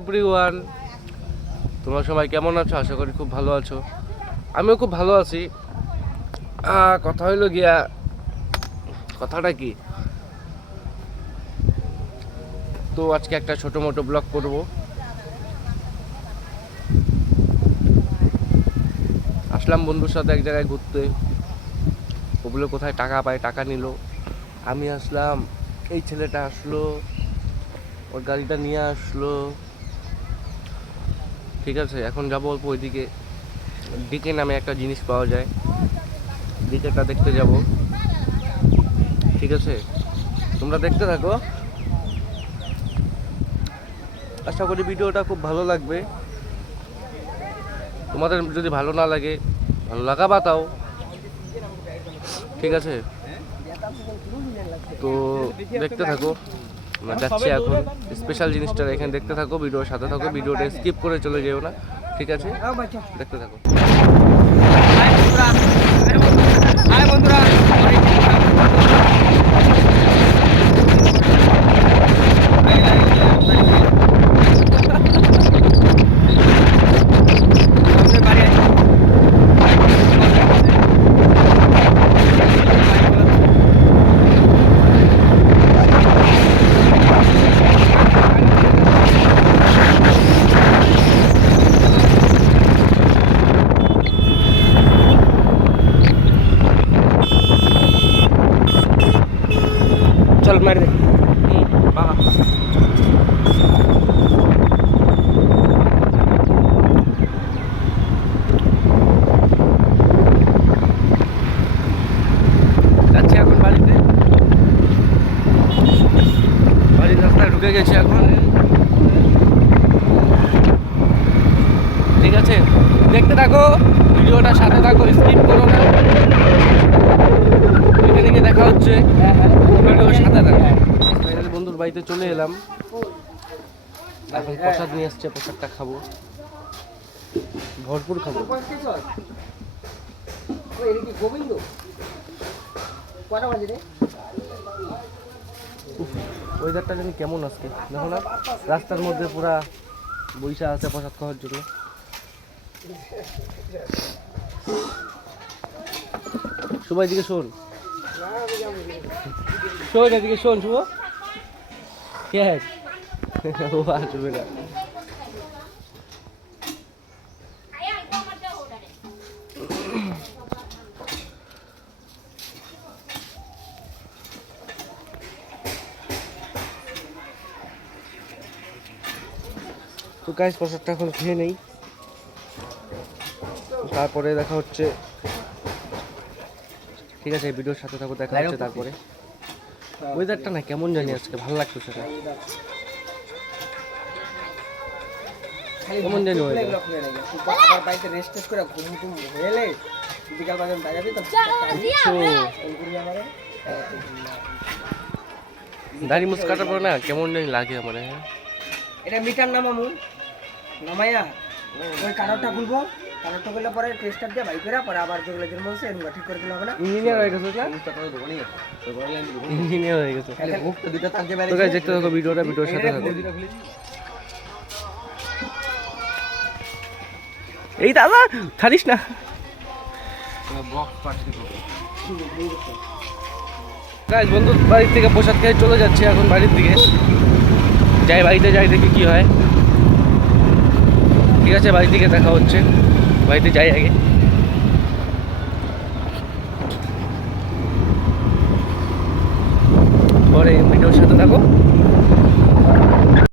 Everyone, তোমরা সবাই কেমন আছো? আশা করি খুব ভালো আছো। আমিও খুব ভালো আছি। কথা হইলো গিয়া, কথাটা কি, তো আজকে একটা ছোট মোটো ব্লগ করব। আসলাম বন্ধুর সাথে এক জায়গায় ঘুরতে। ওগুলো কোথায় টাকা পায়, টাকা নিল। আমি আসলাম, এই ছেলেটা আসলো, ওর গাড়িটা নিয়ে আসলো। ঠিক আছে, এখন যাবো অল্প ওইদিকে। ডিকে নামে একটা জিনিস পাওয়া যায়, ডিকেটা দেখতে যাব। ঠিক আছে, তোমরা দেখতে থাকো। আশা করি ভিডিওটা খুব ভালো লাগবে। তোমাদের যদি ভালো না লাগে, ভালো লাগা বাতাও। ঠিক আছে, তো দেখতে থাকো। আমরা যাচ্ছি এখন স্পেশাল জিনিসটা এখানে। দেখতে থাকো, ভিডিওর সাথে থাকো, ভিডিওটা স্কিপ করে চলে যেও না। ঠিক আছে, দেখতে থাকো। চল মারি দে। যাচ্ছি এখন বাড়িতে, বাড়ির রাস্তায় ঢুকে গেছি এখন। ঠিক আছে, দেখতে থাকো, ভিডিওটা সাথে থাকো, স্কিপ করো না। এখানে গিয়ে দেখা হচ্ছে, ভিডিওর সাথে থাকো। ফাইনালি বন্ধুর বাড়িতে চলে এলাম। এখন প্রসাদ নিয়ে আসছে, প্রসাদটা খাবো, ভরপুর খাবো। ওয়েদারটা জানি কেমন আজকে, দেখো না, রাস্তার মধ্যে পুরা বৈশা আছে প্রসাদ খাওয়ার জন্য। সবাই দিকে শোন, শোন এদিকে শোন, শুভ কে ও আসবে না। তো গাইস, প্রসাদটা এখন খেয়ে নেই, তারপরে দেখা হচ্ছে। ঠিক আছে, ভিডিওর সাথে থাকো, দেখা হচ্ছে তারপরে। ওয়েদারটা না কেমন জানি আজকে, ভালো লাগতেছে না, কেমন জানি ওয়েদার। দাড়ি মুছ কাটার পরে না কেমন জানি লাগে আমার। হ্যাঁ, এটা মিটার নামামু নামাইয়া ওই কারণটা খুলবো, কারণটা খুললে পরে টেস্টার দিয়ে বাইক করে পরে আবার যেগুলো যেন বলছে এগুলো ঠিক করে দিলে হবে না। ইঞ্জিনিয়ার হয়ে গেছে না, ইঞ্জিনিয়ার হয়ে গেছে। তো গাইস, দেখতে থাকো ভিডিওটা, ভিডিওর সাথে থাকো। এই দাদা ছাড়িস না। গাইস, বন্ধুর বাড়ি থেকে প্রসাদ খেয়ে চলে যাচ্ছি এখন বাড়ির দিকে। যাই, বাড়িতে যাই, দেখি কি হয়। ঠিক আছে, বাড়ির দিকে দেখা হচ্ছে, বাড়িতে যাই আগে। পরে ভিডিওর সাথে থাকো।